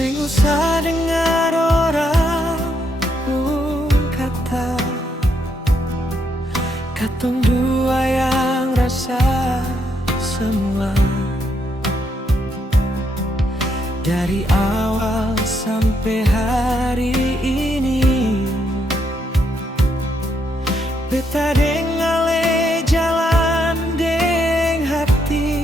Sing usah dengar orang kata katong dua yang rasa semua. Dari awal sampai hari ini beta dengale jalan deng hati.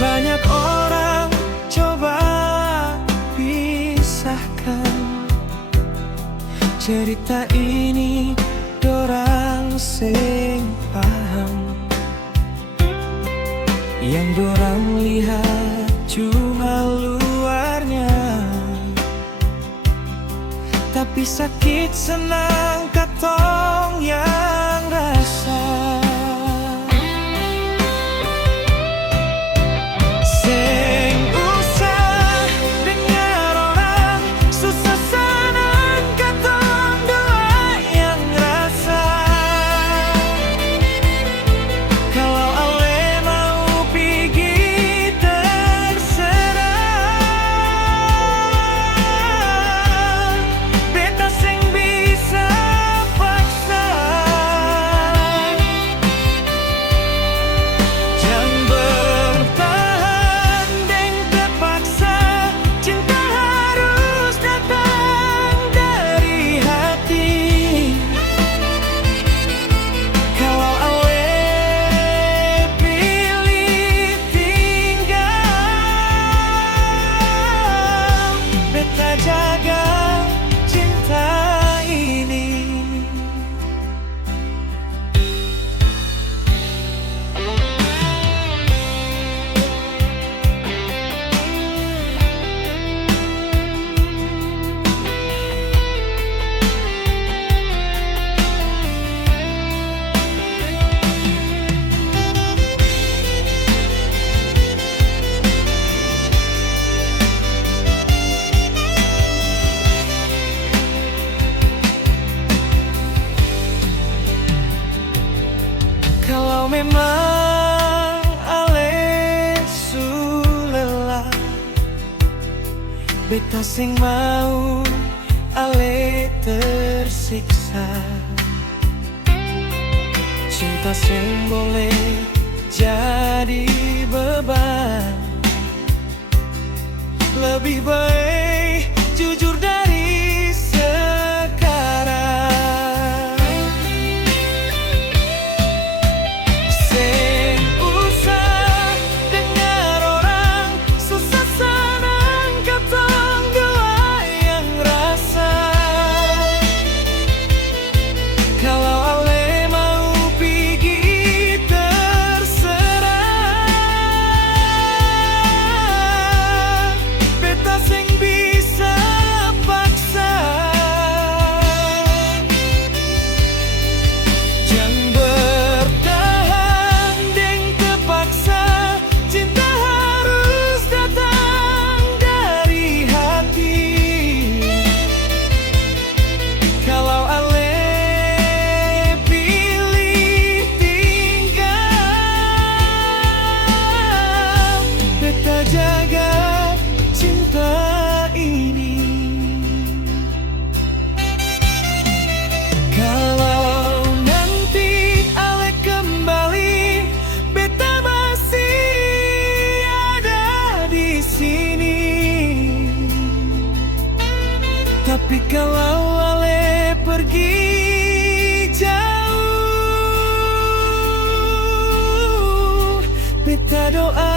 Banyak orang coba pisahkan cerita ini, dorang sing paham. Yang dorang lihat cuma luarnya, tapi sakit senang katong yang rasa. Sing usah dengar orang susah senang katong dua yang rasa. Kalau ale mau pergi terserah, beta sing bisa paksa. Jangan bertahan deng terpaksa, cinta harus datang dari hati. Kalau ale pilih tinggal, beta jaga cinta ini. Kalau memang ale su lelah, beta sing mau ale tersiksa. Cinta sing boleh jadi beban, lebih baik jujur dari sekarang. Sing usah dengar orang susah senang katong dua yang rasa. Kalau ale mau pergi terserah, beta sing bisa paksa. Jangan bertahan deng terpaksa, cinta harus datang dari hati. Kalau ale pilih tinggal, beta jaga cinta ini. Kalau nanti ale kembali, beta masih ada di sini. Tapi kalau ale pergi jauh, beta doa